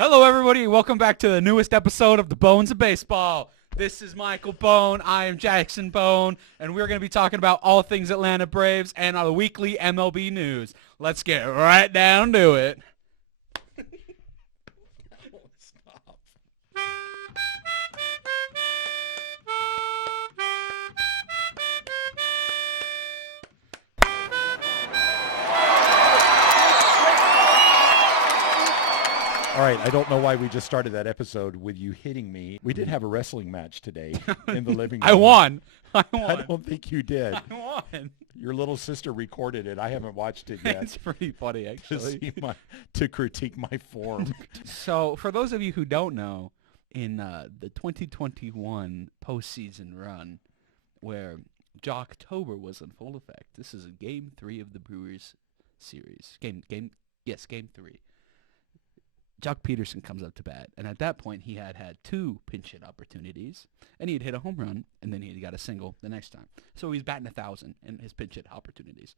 Hello, everybody. Welcome back to the newest episode of the Bones of Baseball. This is Michael Bone. I am Jackson Bone, and we're going to be talking about all things Atlanta Braves and our weekly MLB news. Let's get right down to it. Stop. All right, I don't know why we just started that episode with you hitting me. We did have a wrestling match today in the living room. I won. I don't think you did. I won. Your little sister recorded it. I haven't watched it yet. It's pretty funny, actually. to critique my form. So, for those of you who don't know, in the 2021 postseason run, where Jocktober was in full effect, this is Game 3 of the Brewers series. Game 3. Jock Peterson comes up to bat, and at that point he had two pinch hit opportunities, and he had hit a home run, and then he had got a single the next time. So he's batting 1,000 in his pinch hit opportunities.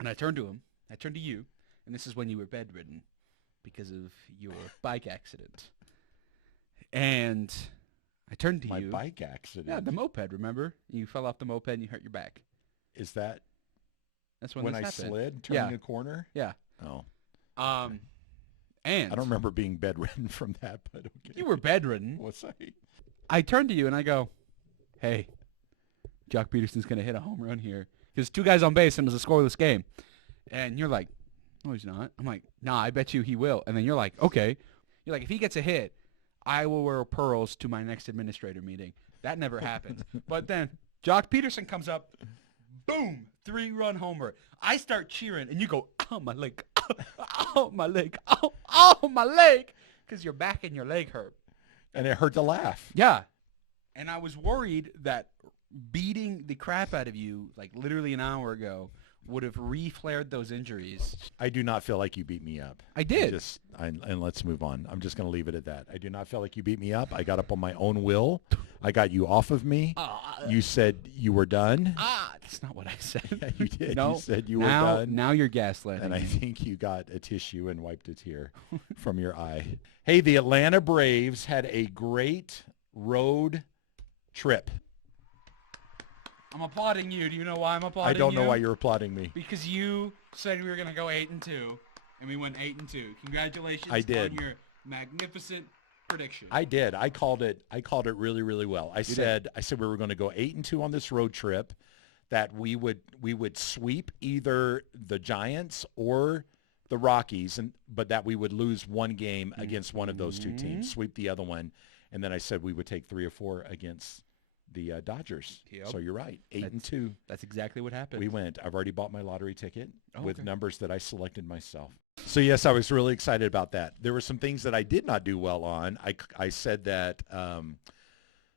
And I turned to him, I turned to you, and this is when you were bedridden because of your bike accident. And I turned to My you. bike accident? Yeah, the moped, remember? You fell off the moped and you hurt your back. Is that That's when when this I happened. slid turning Yeah. a corner? Yeah. Oh. And I don't remember being bedridden from that, but okay. you were bedridden. What's I? I turned to you and I go, hey, Jock Peterson's going to hit a home run here. Because two guys on base and it was a scoreless game. And you're like, no, he's not. I'm like, nah, I bet you he will. And then you're like, okay. You're like, if he gets a hit, I will wear pearls to my next administrator meeting. That never happens. But then Jock Peterson comes up, boom, 3-run homer. I start cheering, and you go, oh, my leg, oh, my leg, oh, my leg, because your back and your leg hurt. And it hurt to laugh. Yeah. And I was worried that beating the crap out of you, like literally an hour ago, would have re-flared those injuries. I do not feel like you beat me up. I did. And let's move on. I'm just going to leave it at that. I do not feel like you beat me up. I got up on my own will. I got you off of me. You said you were done. That's not what I said. Yeah, you did. No, You said you were done. Now you're gaslighting And I me. think you got a tissue and wiped a tear from your eye. Hey, the Atlanta Braves had a great road trip. I'm applauding you. Do you know why I'm applauding I you? don't know why you're applauding me. Because you said we were going to go 8-2, and we went 8-2. Congratulations I did. on your magnificent prediction. I did. I called it really, really well. I said we were going to go 8-2 on this road trip, that we would sweep either the Giants or the Rockies, but that we would lose one game against one of those two teams, sweep the other one, and then I said we would take 3 or 4 against the Dodgers. Yep. So you're right, 8-2. That's exactly what happened. We went. I've already bought my lottery ticket with okay. numbers that I selected myself. So, yes, I was really excited about that. There were some things that I did not do well on. I said that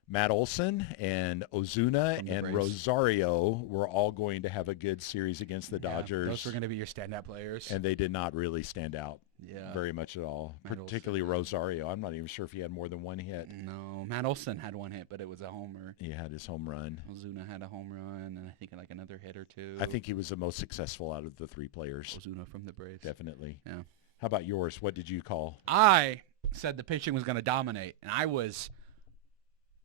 Matt Olson and Ozuna and Braves. Rosario were all going to have a good series against the Dodgers. Those were going to be your standout players. And they did not really stand out Yeah. very much at all, Matt particularly Rosario. I'm not even sure if he had more than one hit. No, Matt Olson had one hit, but it was a homer. He had his home run. Ozuna had a home run, and I think like another hit or two. I think he was the most successful out of the 3 players. Ozuna from the Braves. Definitely. Yeah. How about yours? What did you call? I said the pitching was going to dominate, and I was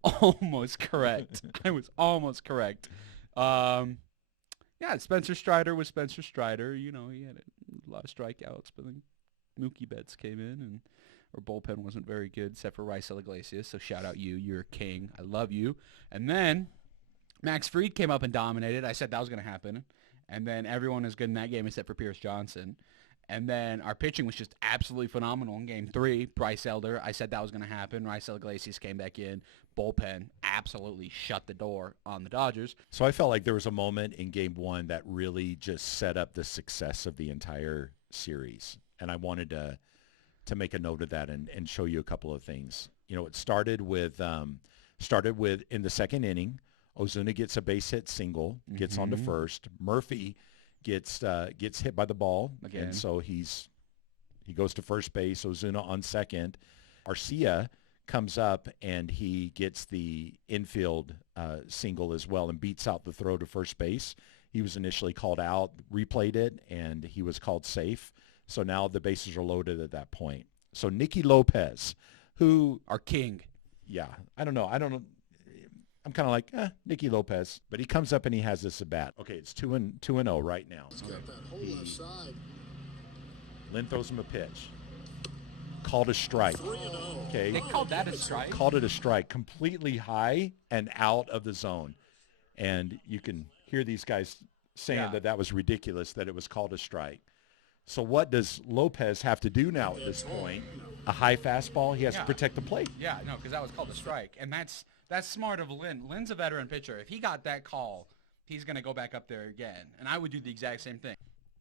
almost correct. I was almost correct. Yeah, Spencer Strider was Spencer Strider. You know, he had a lot of strikeouts, but then Mookie Betts came in, and our bullpen wasn't very good, except for Raisel Iglesias. So shout out you. You're a king. I love you. And then Max Fried came up and dominated. I said that was going to happen. And then everyone was good in that game except for Pierce Johnson. And then our pitching was just absolutely phenomenal in Game 3. Bryce Elder, I said that was going to happen. Raisel Iglesias came back in. Bullpen absolutely shut the door on the Dodgers. So I felt like there was a moment in Game 1 that really just set up the success of the entire series. And I wanted to make a note of that and show you a couple of things. You know, it started with in the second inning, Ozuna gets a base hit single, gets on to first. Murphy gets hit by the ball, Again. and so he goes to first base. Ozuna on second. Arcia comes up and he gets the infield single as well and beats out the throw to first base. He was initially called out, replayed it, and he was called safe. So now the bases are loaded at that point. So Nicky Lopez, who, Our king. yeah, I don't know. I'm kind of like, Nicky Lopez, but he comes up and he has this at bat. Okay, it's 2-0 right now. He's got that whole left side. Lynn throws him a pitch. Called a strike. 3-0. Okay. They called that a strike? Called it a strike, completely high and out of the zone. And you can hear these guys saying that was ridiculous, that it was called a strike. So what does Lopez have to do now at this point? A high fastball? He has to protect the plate. Yeah, no, because that was called a strike. And that's smart of Lynn. Lynn's a veteran pitcher. If he got that call, he's going to go back up there again. And I would do the exact same thing.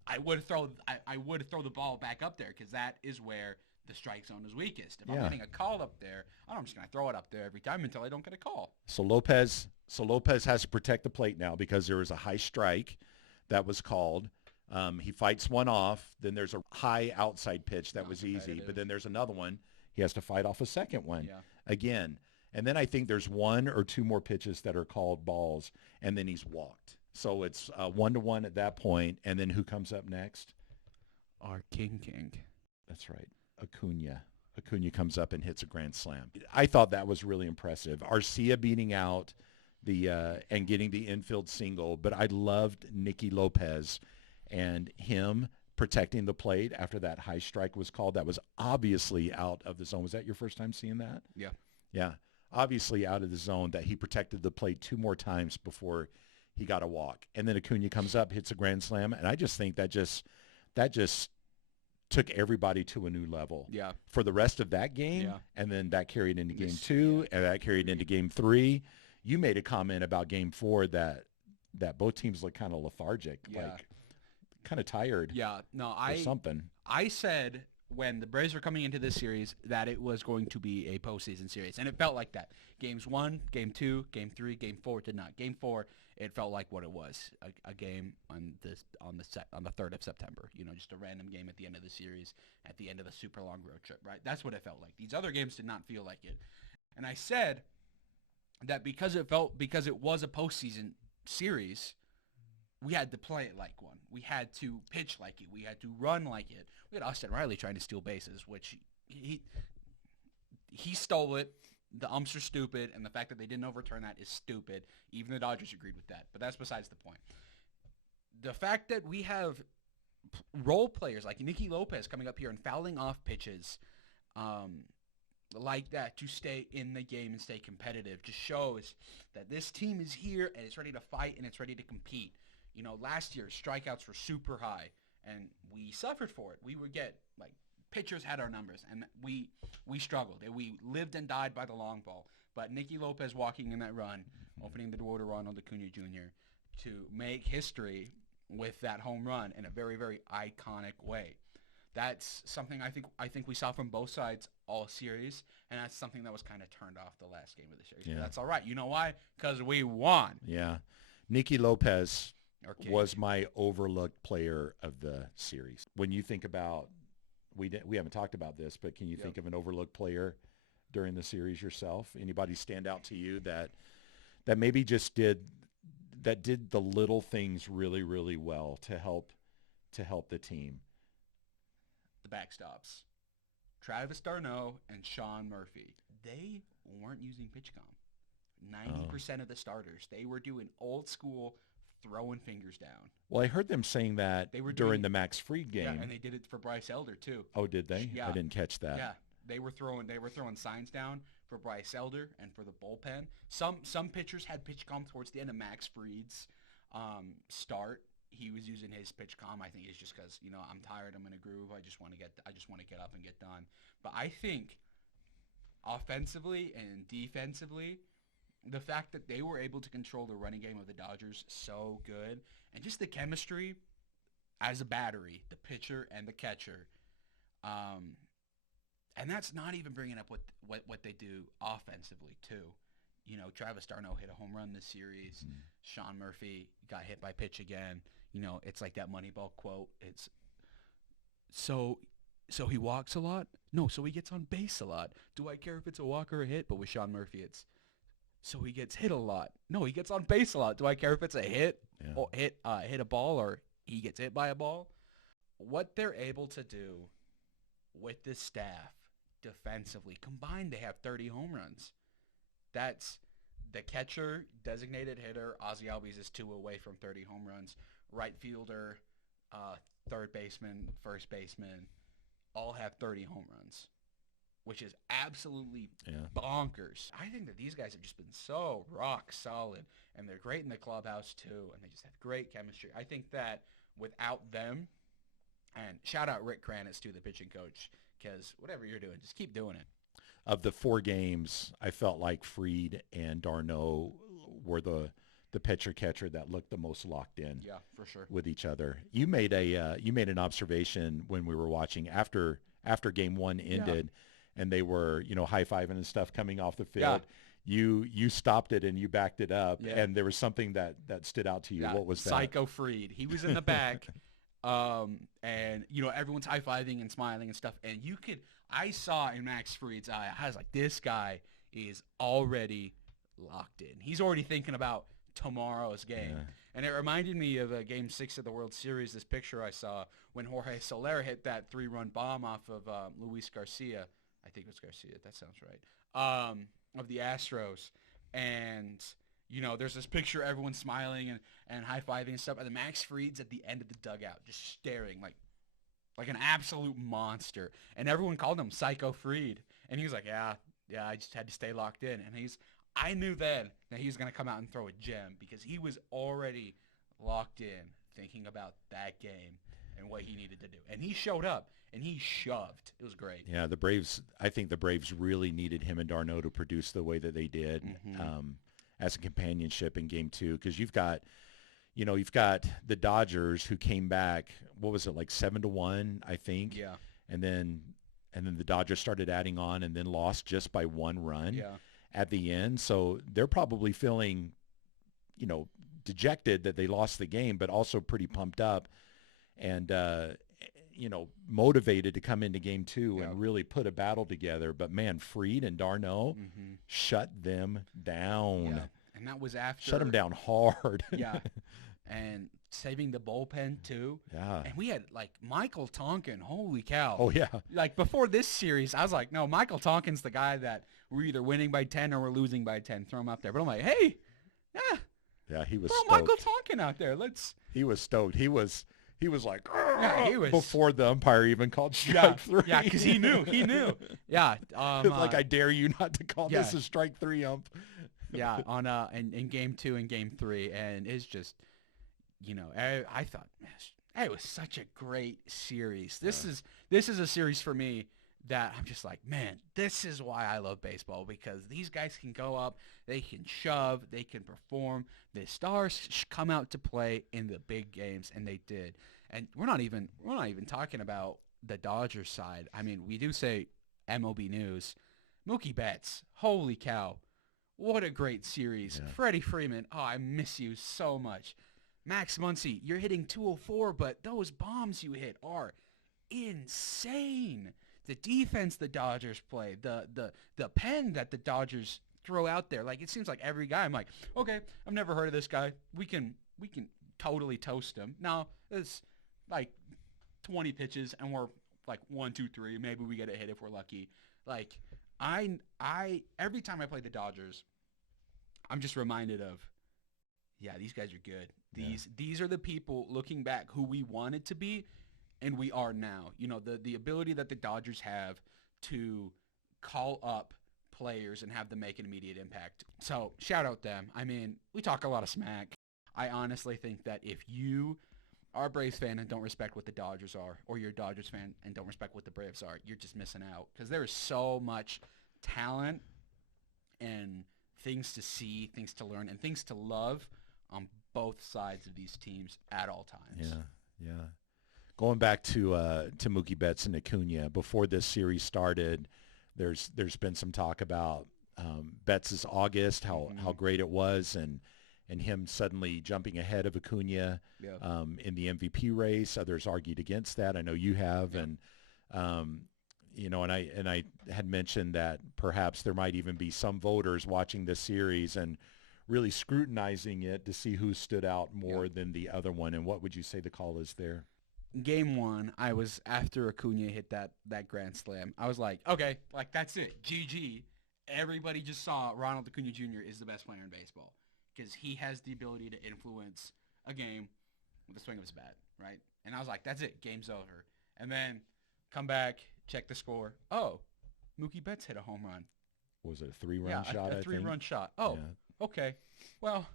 I would throw the ball back up there because that is where the strike zone is weakest. If I'm getting a call up there, I'm just going to throw it up there every time until I don't get a call. So Lopez has to protect the plate now because there was a high strike that was called. He fights one off. Then there's a high outside pitch that was easy. But then there's another one. He has to fight off a second one again. And then I think there's one or two more pitches that are called balls, and then he's walked. So it's 1-1 at that point. And then who comes up next? Our king. That's right. Acuna. Acuna comes up and hits a grand slam. I thought that was really impressive. Arcia beating out and getting the infield single. But I loved Nicky Lopez and him protecting the plate after that high strike was called. That was obviously out of the zone. Was that your first time seeing that? Yeah. Yeah. Obviously out of the zone, that he protected the plate two more times before he got a walk. And then Acuna comes up, hits a grand slam. And I just think that just took everybody to a new level for the rest of that game. Yeah. And then that carried into game two, and that carried into game three. You made a comment about game four that both teams look kind of lethargic, like kind of tired. Yeah, no, something. I said when the Braves were coming into this series that it was going to be a postseason series, and it felt like that. Games 1, Game 2, Game 3, Game 4 did not. Game 4, it felt like what it was, a game on the 3rd of September. You know, just a random game at the end of the series, at the end of the super long road trip, right? That's what it felt like. These other games did not feel like it. And I said that because it was a postseason series, we had to play it like one. We had to pitch like it. We had to run like it. We had Austin Riley trying to steal bases, which he stole it. The umps are stupid, and the fact that they didn't overturn that is stupid. Even the Dodgers agreed with that, but that's besides the point. The fact that we have role players like Nicky Lopez coming up here and fouling off pitches like that to stay in the game and stay competitive just shows that this team is here and it's ready to fight and it's ready to compete. You know, last year strikeouts were super high, and we suffered for it. We would get, like, pitchers had our numbers, and we struggled. And we lived and died by the long ball. But Nicky Lopez walking in that run, opening the door to Ronald Acuna Jr. to make history with that home run in a very, very iconic way. That's something I think we saw from both sides all series, and that's something that was kind of turned off the last game of the series. Yeah. But that's all right. You know why? Because we won. Yeah. Nicky Lopez was my overlooked player of the series. When you think about, we haven't talked about this, but can you think of an overlooked player during the series yourself? Anybody stand out to you that maybe just did the little things really, really well to help the team? The backstops. Travis d'Arnaud and Sean Murphy. They weren't using PitchCom. 90% of the starters, they were doing old school throwing fingers down. Well, I heard them saying that during the Max Fried game. Yeah, and they did it for Bryce Elder too. Oh, did they? Yeah. I didn't catch that. Yeah, they were throwing signs down for Bryce Elder and for the bullpen. Some pitchers had PitchCom towards the end of Max Fried's start. He was using his PitchCom. I think it's just because, you know, I'm tired. I'm in a groove. I just want to get up and get done. But I think offensively and defensively, the fact that they were able to control the running game of the Dodgers so good, and just the chemistry as a battery, the pitcher and the catcher, and that's not even bringing up what they do offensively too. You know, Travis d'Arnaud hit a home run this series. Mm-hmm. Sean Murphy got hit by pitch again. You know, it's like that Moneyball quote. It's so he walks a lot? No, so he gets on base a lot. Do I care if it's a walk or a hit? But with Sean Murphy, it's so he gets hit a lot. No, he gets on base a lot. Do I care if it's a hit or hit a ball or he gets hit by a ball? What they're able to do with this staff defensively. Combined, they have 30 home runs. That's the catcher, designated hitter, Ozzie Albies is 2 away from 30 home runs. Right fielder, third baseman, first baseman, all have 30 home runs, which is absolutely bonkers. I think that these guys have just been so rock solid, and they're great in the clubhouse too, and they just have great chemistry. I think that without them, and shout out Rick Kranitz too, the pitching coach, because whatever you're doing, just keep doing it. Of the 4 games, I felt like Fried and d'Arnaud were the pitcher-catcher that looked the most locked in. Yeah, for sure. With each other. You made an observation when we were watching after game 1 ended, and they were high-fiving and stuff coming off the field. Yeah. You stopped it and you backed it up, and there was something that stood out to you. Yeah. What was that? Psycho Fried. He was in the back, and everyone's high-fiving and smiling and stuff, and I saw in Max Fried's eye, I was like, this guy is already locked in. He's already thinking about tomorrow's game. Yeah. And it reminded me of Game 6 of the World Series, this picture I saw when Jorge Soler hit that 3-run bomb off of Luis Garcia. I think it was Garcia. That sounds right. Of the Astros. And, there's this picture, everyone's smiling and high-fiving and stuff. And then Max Fried's at the end of the dugout just staring like an absolute monster. And everyone called him Psycho Fried. And he was like, yeah, I just had to stay locked in. And I knew then that he was going to come out and throw a gem because he was already locked in thinking about that game and what he needed to do. And he showed up, and he shoved. It was great. Yeah, I think the Braves really needed him and d'Arnaud to produce the way that they did as a companionship in Game 2 because you've got the Dodgers who came back, what was it, like 7-1, I think? Yeah. And then the Dodgers started adding on and then lost just by 1 run. Yeah. At the end, so they're probably feeling, dejected that they lost the game, but also pretty pumped up and, motivated to come into Game 2 and really put a battle together. But, man, Fried and d'Arnaud shut them down. Yeah. And that was after. Shut them down hard. Yeah. And saving the bullpen, too. Yeah. And we had, Michael Tonkin. Holy cow. Oh, yeah. Before this series, I was like, no, Michael Tonkin's the guy that we're either winning by 10 or we're losing by 10. Throw him out there. But I'm like, hey, yeah, he was throw stoked. Michael Tonkin out there. He was stoked. He was like, he was before the umpire even called strike 3. Yeah, because he knew. Yeah. I dare you not to call this a strike 3 ump. Yeah, on in Game 2 and Game 3, and it's just, I thought, man, it was such a great series. This is a series for me that I'm just like, man, this is why I love baseball, because these guys can go up, they can shove, they can perform. The stars come out to play in the big games, and they did. And we're not even talking about the Dodgers side. I mean, we do say MLB news. Mookie Betts, holy cow. What a great series. Yeah. Freddie Freeman, I miss you so much. Max Muncy, you're hitting 204, but those bombs you hit are insane. The defense the Dodgers play, the pen that the Dodgers throw out there. It seems like every guy, I'm like, okay, I've never heard of this guy. We can totally toast him. Now, it's 20 pitches, and we're 1, 2, 3. Maybe we get a hit if we're lucky. I every time I play the Dodgers, I'm just reminded of, these guys are good. These are the people, looking back, who we wanted to be, and we are now. The ability that the Dodgers have to call up players and have them make an immediate impact. So shout out them. I mean, we talk a lot of smack. I honestly think that if you are a Braves fan and don't respect what the Dodgers are, or you're a Dodgers fan and don't respect what the Braves are, you're just missing out, because there is so much talent and things to see, things to learn, and things to love on both sides of these teams at all times. Yeah. Going back to Mookie Betts and Acuna, before this series started, there's been some talk about Betts' August, how great it was, and him suddenly jumping ahead of Acuna in the MVP race. Others argued against that. I know you have, and I had mentioned that perhaps there might even be some voters watching this series and really scrutinizing it to see who stood out more than the other one. And what would you say the call is there? Game 1, I was after Acuna hit that grand slam. I was like, okay, like that's it. GG. Everybody just saw Ronald Acuna Jr. is the best player in baseball because he has the ability to influence a game with the swing of his bat, right? And I was like, that's it. Game's over. And then come back, check the score. Oh, Mookie Betts hit a home run. Was it a 3-run shot? A 3-run shot. Oh, yeah. Okay. Well,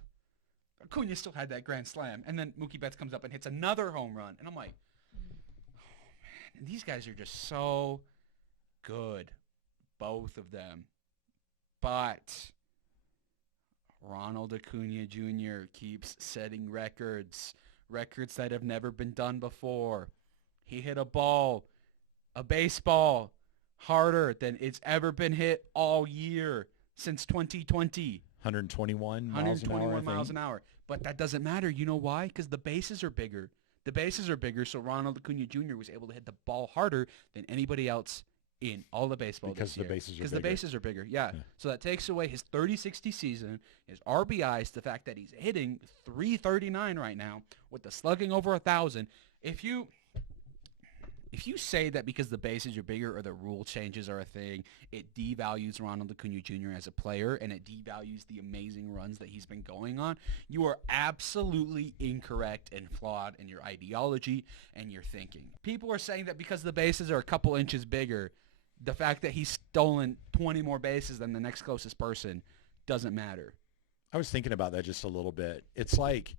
Acuna still had that grand slam. And then Mookie Betts comes up and hits another home run. And I'm like, and these guys are just so good, both of them. But Ronald Acuna Jr. keeps setting records that have never been done before. He hit a baseball, harder than it's ever been hit all year since 2020. 121 miles an hour. But that doesn't matter. You know why? Because the bases are bigger. So Ronald Acuna Jr. was able to hit the ball harder than anybody else in all of baseball this year. Because the bases are bigger. Yeah. So that takes away his 30-60 season, his RBIs, the fact that he's hitting 339 right now with the slugging over 1,000. If you say that because the bases are bigger or the rule changes are a thing, it devalues Ronald Acuna Jr. as a player and it devalues the amazing runs that he's been going on, you are absolutely incorrect and flawed in your ideology and your thinking. People are saying that because the bases are a couple inches bigger, the fact that he's stolen 20 more bases than the next closest person doesn't matter. I was thinking about that just a little bit. It's like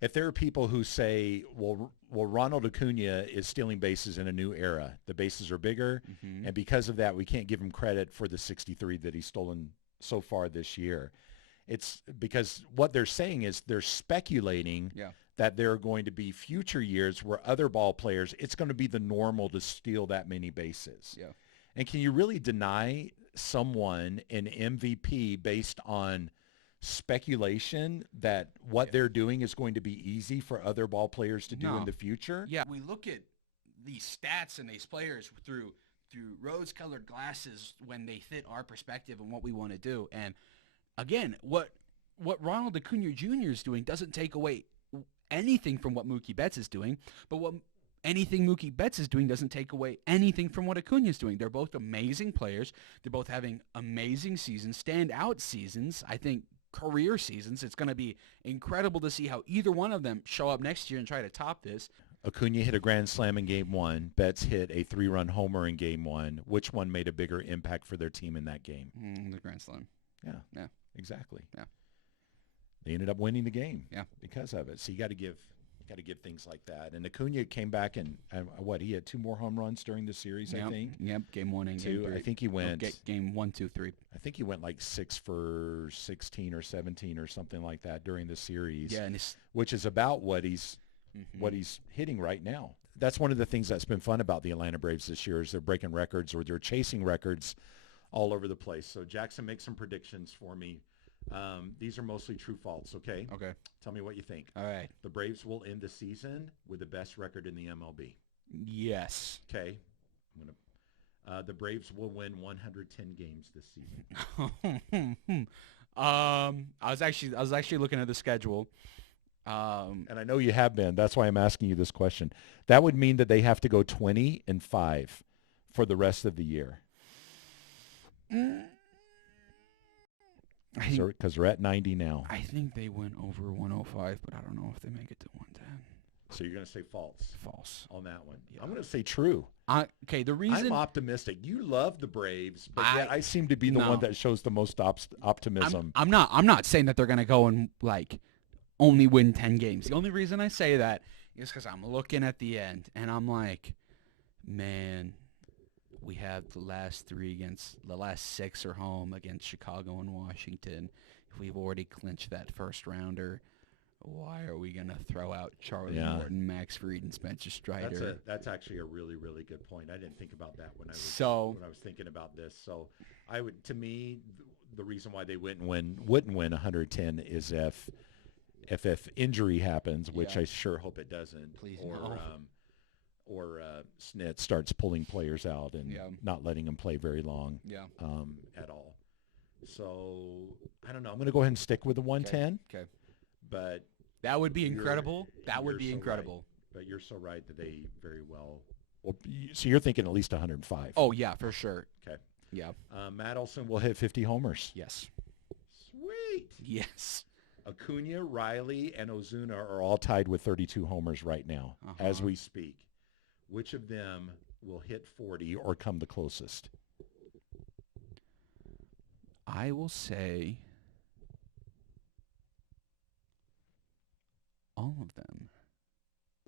if there are people who say, well, Ronald Acuna is stealing bases in a new era. The bases are bigger, and because of that, we can't give him credit for the 63 that he's stolen so far this year. It's because what they're saying is they're speculating that there are going to be future years where other ball players, it's going to be the normal to steal that many bases. Yeah. And can you really deny someone an MVP based on speculation that what they're doing is going to be easy for other ball players to do in the future? Yeah, we look at these stats and these players through rose-colored glasses when they fit our perspective and what we want to do. And again, what Ronald Acuna Jr. is doing doesn't take away anything from what Mookie Betts is doing, but anything Mookie Betts is doing doesn't take away anything from what Acuna is doing. They're both amazing players. They're both having amazing seasons, standout seasons. I think career seasons. It's going to be incredible to see how either one of them show up next year and try to top this. Acuna hit a grand slam in Game 1. Betts hit a 3-run homer in Game 1. Which one made a bigger impact for their team in that game? The grand slam. Yeah, exactly. Yeah, they ended up winning the game. Yeah, because of it. So you got to give things like that. And Acuna came back and he had 2 more home runs during the series. I think. Yep. Game 1 and 2. Game 3. I think he went game 1, 2, 3. I think he went like 6 for 16 or 17 or something like that during the series. Yeah, which is about what he's hitting right now. That's one of the things that's been fun about the Atlanta Braves this year is they're breaking records or they're chasing records all over the place. So Jackson, make some predictions for me. These are mostly true false, okay? Okay. Tell me what you think. All right. The Braves will end the season with the best record in the MLB. Yes. Okay. The Braves will win 110 games this season. I was actually looking at the schedule. And I know you have been. That's why I'm asking you this question. That would mean that they have to go 20-5 for the rest of the year. Because we're at 90 now. I think they went over 105, but I don't know if they make it to 110. So you're going to say false? False. On that one. Yeah. I'm going to say true. Okay, the reason... I'm optimistic. You love the Braves, but yet I seem to be the one that shows the most optimism. I'm not saying that they're going to go and, only win 10 games. The only reason I say that is because I'm looking at the end, and I'm like, man... We have the last 6 are home against Chicago and Washington. If we've already clinched that first rounder, why are we going to throw out Charlie Morton, Max Fried, and Spencer Strider? That's actually a really, really good point. I didn't think about that when I was thinking about this. So to me, the reason why they wouldn't win 110 is if injury happens, which I sure hope it doesn't. Please no. Or Snit starts pulling players out and not letting them play very long at all. So, I don't know. I'm going to go ahead and stick with the 110. Okay. But that would be incredible. That would be incredible. But you're so right that they very well. Well, so you're thinking at least 105. Oh, yeah, for sure. Okay. Yeah. Matt Olson will hit 50 homers. Yes. Sweet. Yes. Acuna, Riley, and Ozuna are all tied with 32 homers right now as we speak. Which of them will hit 40 or come the closest? I will say all of them.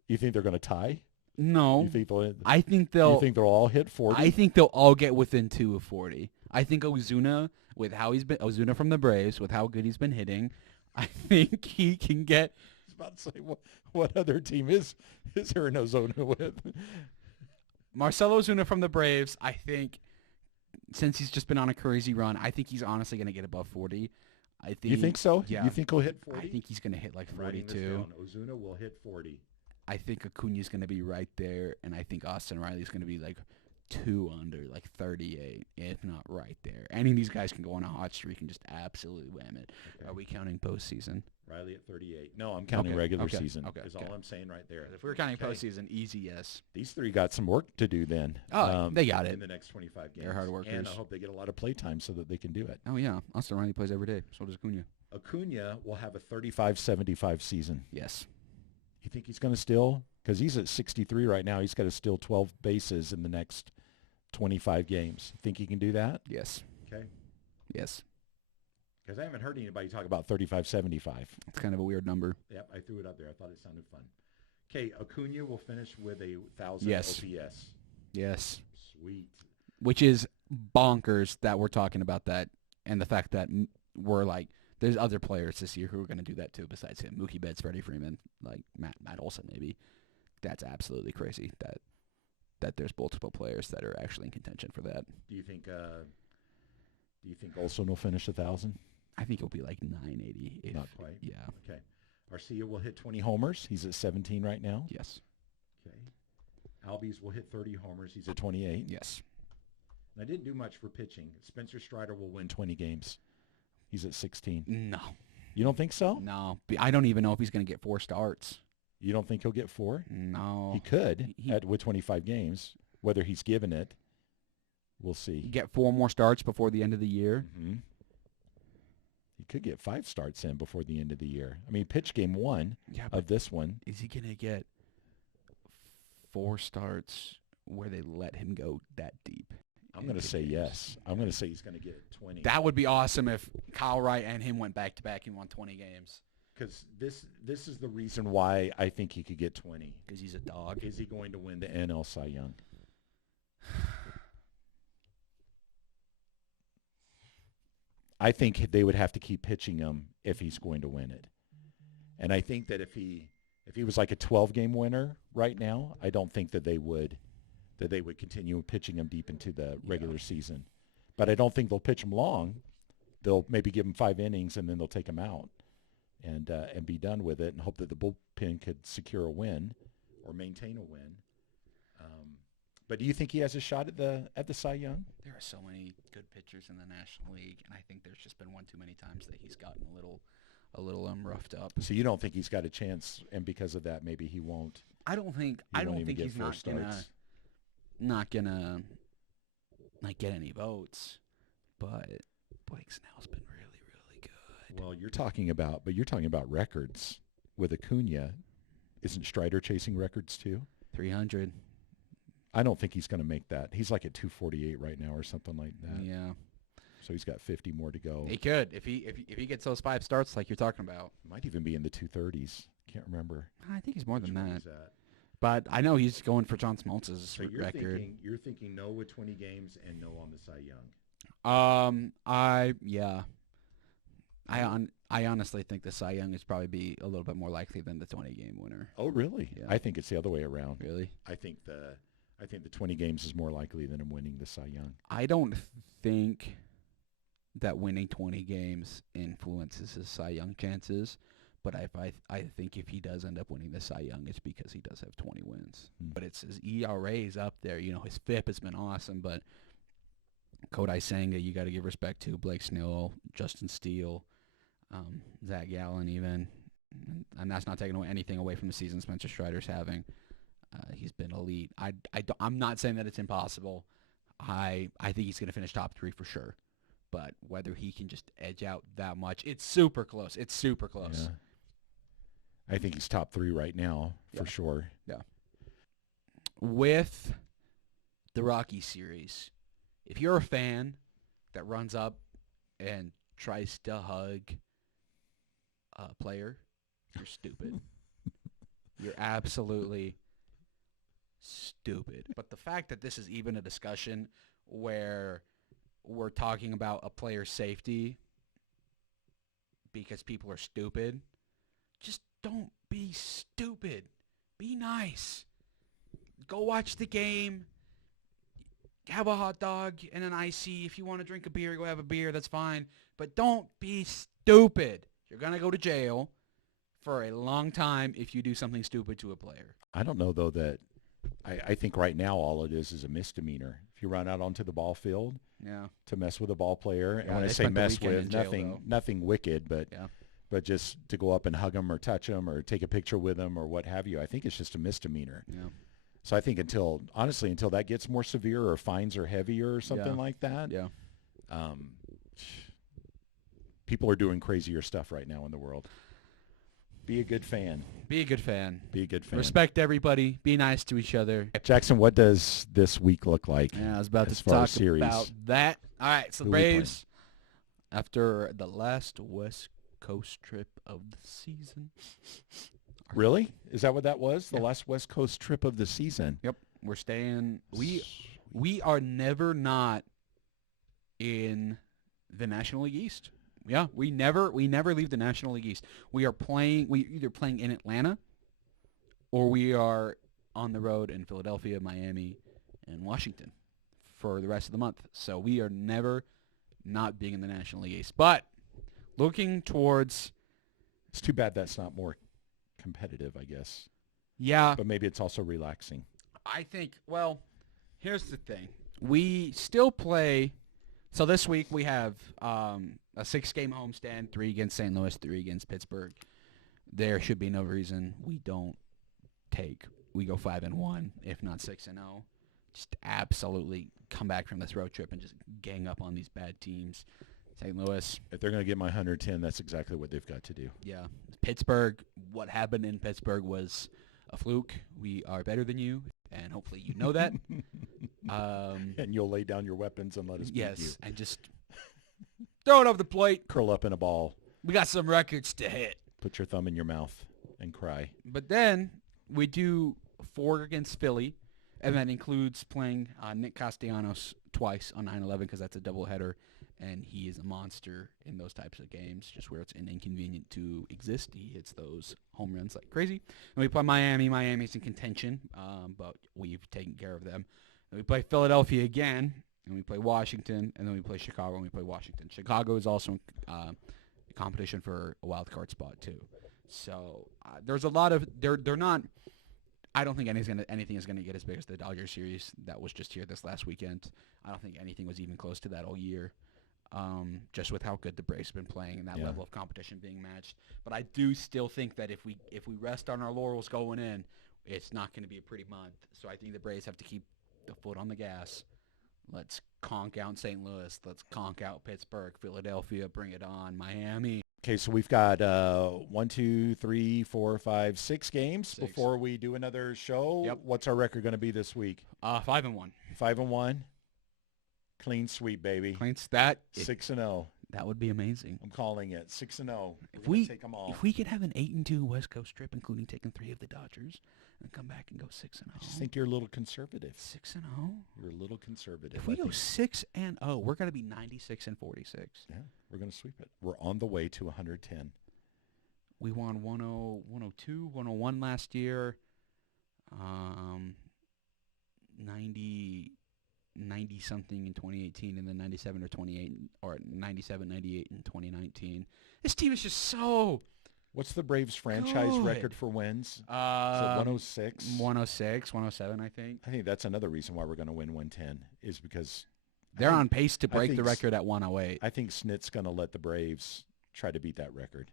You think they're going to tie? No. You think they'll, I think they'll. You think they'll all hit 40? I think they'll all get within 2 of 40. I think Ozuna, with how he's been, Ozuna from the Braves, with how good he's been hitting, I think he can get. I was about to say, what other team is there an Ozuna with? Marcell Ozuna from the Braves, I think, since he's just been on a crazy run, I think he's honestly going to get above 40. I think. You think so? Yeah. You think he'll hit 40? I think he's going to hit like Writing this 42. down. Ozuna will hit 40. I think Acuna's going to be right there, and I think Austin Riley's going to be like 2 under, like 38, if not right there. Any of these guys can go on a hot streak and just absolutely wham it. Okay. Are we counting postseason? Riley at 38. No, I'm counting regular season. Okay. Is all I'm saying right there. If we were counting postseason, easy yes. These three got some work to do then. Oh, they got it. In the next 25 games. They're hard workers. And I hope they get a lot of play time so that they can do it. Oh, yeah. Austin Riley plays every day. So does Acuna. Acuna will have a 35-75 season. Yes. You think he's going to steal? Because he's at 63 right now. He's got to steal 12 bases in the next 25 games. Think he can do that? Yes. Okay. Yes. Because I haven't heard anybody talk about 35-75. It's kind of a weird number. Yep, I threw it up there. I thought it sounded fun. Okay, Acuna will finish with a 1,000 Yes. OPS. Yes. Sweet. Which is bonkers that we're talking about that, and the fact that we're like, there's other players this year who are going to do that too besides him. Mookie Betts, Freddie Freeman, like Matt Olson maybe. That's absolutely crazy that there's multiple players that are actually in contention for that. Do you think Olson will finish 1,000? I think it'll be like 980. Not quite. Yeah. Okay. Arcia will hit 20 homers. He's at 17 right now. Yes. Okay. Albies will hit 30 homers. He's at 28. Yes. And I didn't do much for pitching. Spencer Strider will win 20 games. He's at 16. No. You don't think so? No. I don't even know if he's going to get 4 starts. You don't think he'll get 4? No. He could with 25 games. Whether he's given it, we'll see. Get 4 more starts before the end of the year. Mm-hmm. He could get 5 starts in before the end of the year. I mean, pitch game 1 of this one. Is he going to get 4 starts where they let him go that deep? I'm going to say yes. I'm going to say he's going to get 20. That would be awesome if Kyle Wright and him went back-to-back and won 20 games. Because this is the reason why I think he could get 20. Because he's a dog. Is he going to win the NL Cy Young? I think they would have to keep pitching him if he's going to win it. And I think that if he was like a 12-game winner right now, I don't think that they would continue pitching him deep into the regular season. But I don't think they'll pitch him long. They'll maybe give him 5 innings and then they'll take him out and be done with it and hope that the bullpen could secure a win or maintain a win. But do you think he has a shot at the Cy Young? There are so many good pitchers in the National League, and I think there's just been one too many times that he's gotten a little roughed up. So you don't think he's got a chance, and because of that, maybe he won't. I don't think he's not gonna like get any votes, but Blake Snell's been really, really good. Well, you're talking about records with Acuna. Isn't Strider chasing records too? 300. I don't think he's going to make that. He's like at 248 right now or something like that. Yeah. So he's got 50 more to go. He could if he gets those 5 starts like you're talking about. Might even be in the 230s. Can't remember. I think he's more than that. That. But I know he's going for John Smoltz's record. You're thinking no with 20 games and no on the Cy Young. I honestly think the Cy Young is probably be a little bit more likely than the 20-game winner. Oh, really? Yeah. I think it's the other way around. Really? I think the 20 games is more likely than him winning the Cy Young. I don't think that winning 20 games influences his Cy Young chances, but I think if he does end up winning the Cy Young, it's because he does have 20 wins. But it's his ERA is up there. You know, his FIP has been awesome, but Kodai Senga, you got to give respect to Blake Snell, Justin Steele, Zach Gallen even. and that's not taking anything away from the season Spencer Strider's having. He's been elite. I'm not saying that it's impossible. I think he's going to finish top 3 for sure. But whether he can just edge out that much, it's super close. It's super close. Yeah. I think he's top 3 right now for sure. Yeah. With the Rocky series, if you're a fan that runs up and tries to hug a player, you're stupid. You're absolutely stupid. But the fact that this is even a discussion where we're talking about a player's safety because people are stupid, just don't be stupid. Be nice. Go watch the game. Have a hot dog and an icy. If you want to drink a beer, go have a beer. That's fine. But don't be stupid. You're going to go to jail for a long time if you do something stupid to a player. I don't know, though, that I think right now all it is a misdemeanor. If you run out onto the ball field to mess with a ball player, and when I say mess with, nothing wicked, but just to go up and hug them or touch them or take a picture with them or what have you, I think it's just a misdemeanor. Yeah. So I think until that gets more severe or fines are heavier or something like that, people are doing crazier stuff right now in the world. Be a good fan. Be a good fan. Be a good fan. Respect everybody. Be nice to each other. Jackson, what does this week look like? Yeah, I was about to talk about that. All right, so the Braves, after the last West Coast trip of the season. Really? Is that what that was? The last West Coast trip of the season? Yep. We're staying. We are never not in the National League East. Yeah, we never leave the National League East. We either playing in Atlanta or we are on the road in Philadelphia, Miami, and Washington for the rest of the month. So we are never not being in the National League East. But looking towards... It's too bad that's not more competitive, I guess. Yeah. But maybe it's also relaxing. I think, well, here's the thing. We still play... So this week we have a 6-game homestand, 3 against St. Louis, 3 against Pittsburgh. There should be no reason we don't we go 5-1, if not 6-0. Just absolutely come back from this road trip and just gang up on these bad teams. St. Louis. If they're going to get my 110, that's exactly what they've got to do. Yeah. Pittsburgh, what happened in Pittsburgh was a fluke. We are better than you, and hopefully you know that. And you'll lay down your weapons and let us beat you. Yes, and just throw it over the plate. Curl up in a ball. We got some records to hit. Put your thumb in your mouth and cry. But then we do 4 against Philly, and that includes playing Nick Castellanos twice on 9/11 because that's a doubleheader, and he is a monster in those types of games, just where it's inconvenient to exist. He hits those home runs like crazy. And we play Miami. Miami's in contention, but we've taken care of them. And we play Philadelphia again, and we play Washington, and then we play Chicago, and we play Washington. Chicago is also in competition for a wild card spot too. So there's a lot of they're not. I don't think anything is gonna get as big as the Dodgers series that was just here this last weekend. I don't think anything was even close to that all year. Just with how good the Braves have been playing and that level of competition being matched. But I do still think that if we rest on our laurels going in, it's not going to be a pretty month. So I think the Braves have to keep the foot on the gas. Let's conk out St. Louis. Let's conk out Pittsburgh, Philadelphia. Bring it on, Miami. Okay, so we've got 1, 2, 3, 4, 5, 6 games before we do another show. Yep. What's our record going to be this week? 5-1. 5-1. Clean sweep, baby. Cleans that 6-0. That would be amazing. I'm calling it 6-0. If we take them all. If we could have an 8-2 West Coast trip, including taking 3 of the Dodgers, and come back and go 6-0. I just think you're a little conservative. 6-0. You're a little conservative. If we go 6-0, we're going to be 96-46. Yeah, we're going to sweep it. We're on the way to 110. We won 1-0, 102, 101 last year. 90 something in 2018, and then 97 or 28 or 97, 98 in 2019. This team is just so. What's the Braves franchise record for wins? Is it 106? 106, 107, I think. I think that's another reason why we're going to win 110 is because they're on pace to break the record at 108. I think Snit's going to let the Braves try to beat that record.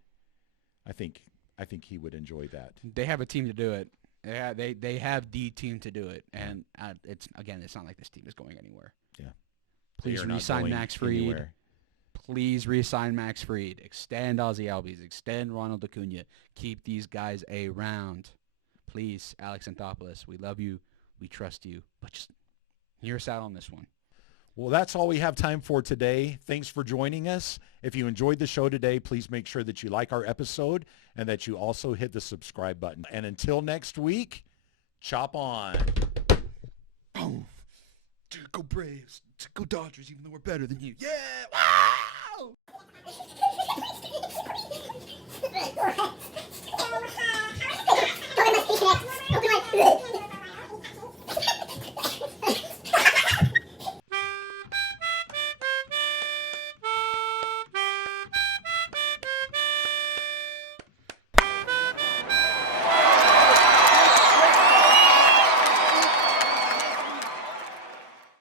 I think I think he would enjoy that. They have a team to do it. Yeah, they have the team to do it, and it's not like this team is going anywhere. Yeah. Please They are not re-sign going Max Fried. anywhere. Please re-sign Max Fried. Extend Ozzie Albies. Extend Ronald Acuna. Keep these guys around. Please, Alex Anthopoulos, we love you. We trust you. But just hear us out on this one. Well, that's all we have time for today. Thanks for joining us. If you enjoyed the show today, please make sure that you like our episode and that you also hit the subscribe button. And until next week, chop on. Boom. Go Braves. Go Dodgers, even though we're better than you. Yeah! Wow!